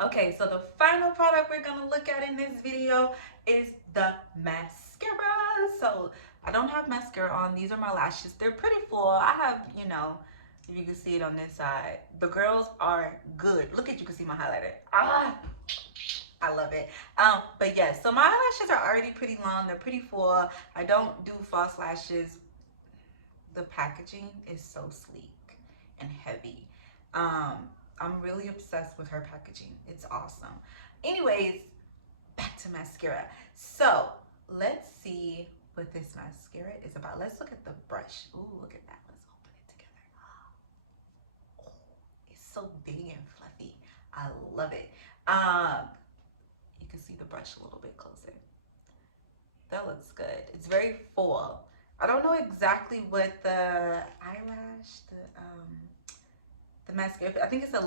Okay, so the final product we're gonna look at in this video is the mascara. So I don't have mascara on. These are my lashes. They're pretty full. I have, you know, if you can see it on this side. The girls are good. Look at, you can see my highlighter. Ah, I love it. But yes, so my eyelashes are already pretty long. They're pretty full. I don't do false lashes. The packaging is so sleek and heavy. I'm really obsessed with her packaging. It's awesome. Anyways, back to mascara. So let's see what this mascara is about. Let's look at the brush. Ooh, look at that. Let's open it together. Oh, it's so big and fluffy. I love it. You can see the brush a little bit closer. That looks good. It's very full. I don't know exactly what the eyelash, the mascara, I think it's a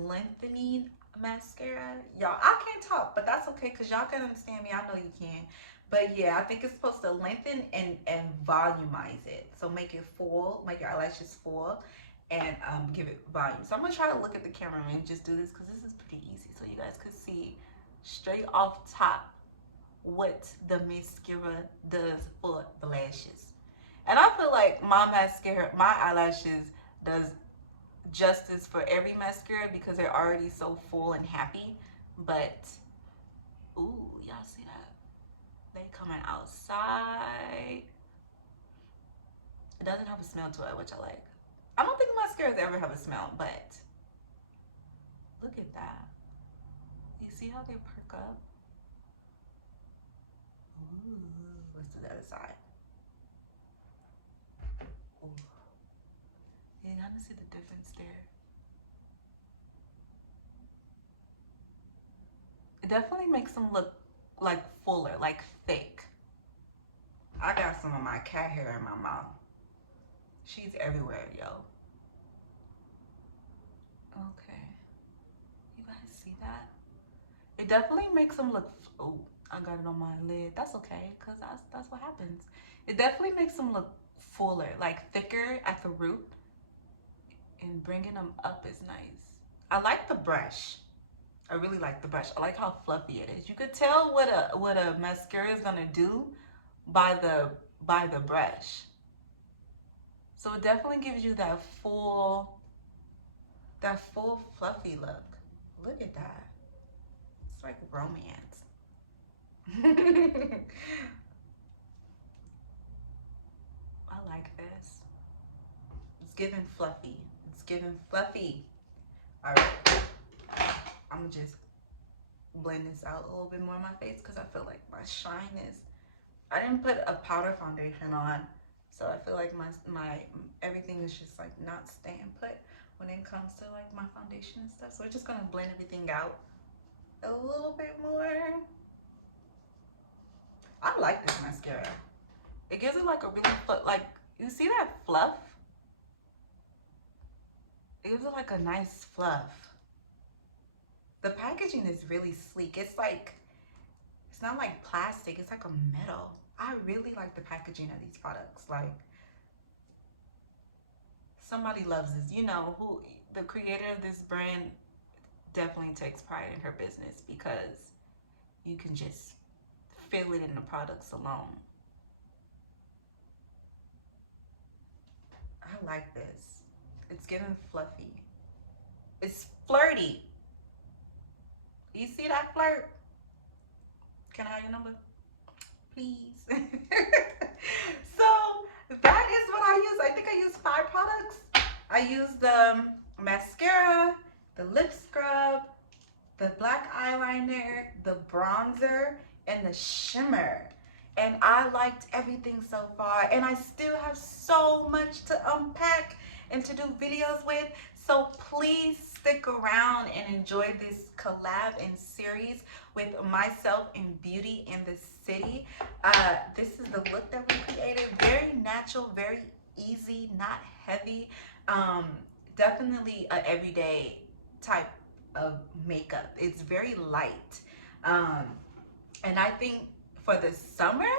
lengthening mascara. Y'all, I can't talk, but that's okay because y'all can understand me. I know you can. But yeah, I think it's supposed to lengthen and volumize it. So make it full, make your eyelashes full, and give it volume. So I'm going to try to look at the camera and just do this because this is pretty easy. So you guys could see straight off top what the mascara does for the lashes. And I feel like my mascara, my eyelashes does justice for every mascara because they're already so full and happy. But ooh, y'all see that? They coming outside. It doesn't have a smell to it, which I like. I don't think mascaras ever have a smell, but look at that. You see how they perk up? Ooh, let's do the other side. Ooh. You kind of see the difference there. It definitely makes them look like fuller, like thick. I got some of my cat hair in my mouth. She's everywhere, yo. Okay. You guys see that? It definitely makes them look, oh, I got it on my lid. That's okay, because that's what happens. It definitely makes them look fuller, like thicker at the root. And bringing them up is nice. I like the brush. I really like the brush. I like how fluffy it is. You could tell what a mascara is gonna do by the brush. So it definitely gives you that full fluffy look. Look at that. It's like romance. I like this. It's giving fluffy. It's giving fluffy. All right. I'm just blend this out a little bit more on my face because I feel like my shine is, I didn't put a powder foundation on, so I feel like my everything is just like not staying put when it comes to like my foundation and stuff. So we're just gonna blend everything out a little bit more. I like this mascara. It gives it like a really like, you see that fluff? It gives it like a nice fluff. The packaging is really sleek. It's like, it's not like plastic, it's like a metal. I really like the packaging of these products. Like, somebody loves this. You know, who the creator of this brand definitely takes pride in her business because you can just feel it in the products alone. I like this. It's giving fluffy. It's flirty. You see that flirt? Can I have your number? Please. So that is what I use. I think I use 5 products. I use the mascara, the lip scrub, the black eyeliner, the bronzer, and the shimmer. And I liked everything so far. And I still have so much to unpack and to do videos with. So please stick around and enjoy this collab and series with myself and Beauty in the City. This is the look that we created. Very natural, very easy, not heavy. Definitely an everyday type of makeup. It's very light. And I think for the summer,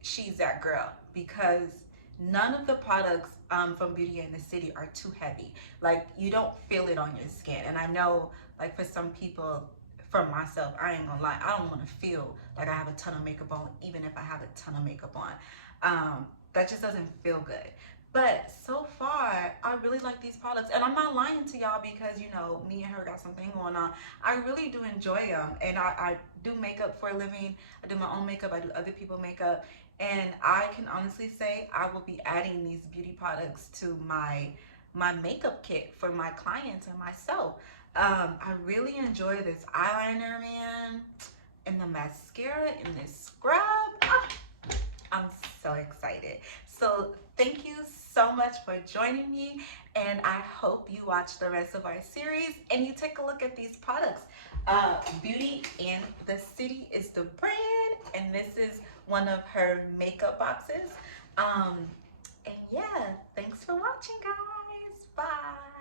she's that girl because none of the products from Beauty in the City are too heavy. Like, you don't feel it on your skin. And I know, like, for some people, for myself, I ain't gonna lie, I don't want to feel like I have a ton of makeup on, even if I have a ton of makeup on. That just doesn't feel good. But so far, I really like these products, and I'm not lying to y'all because, you know, me and her got something going on. I really do enjoy them, and I do makeup for a living. I do my own makeup, I do other people's makeup, and I can honestly say I will be adding these beauty products to my makeup kit for my clients and myself. I really enjoy this eyeliner, man, and the mascara and this scrub. Ah, I'm so excited. So thank you so much for joining me, and I hope you watch the rest of our series and you take a look at these products. Beauty in the City is the brand, and this is one of her makeup boxes. And yeah, thanks for watching, guys. Bye.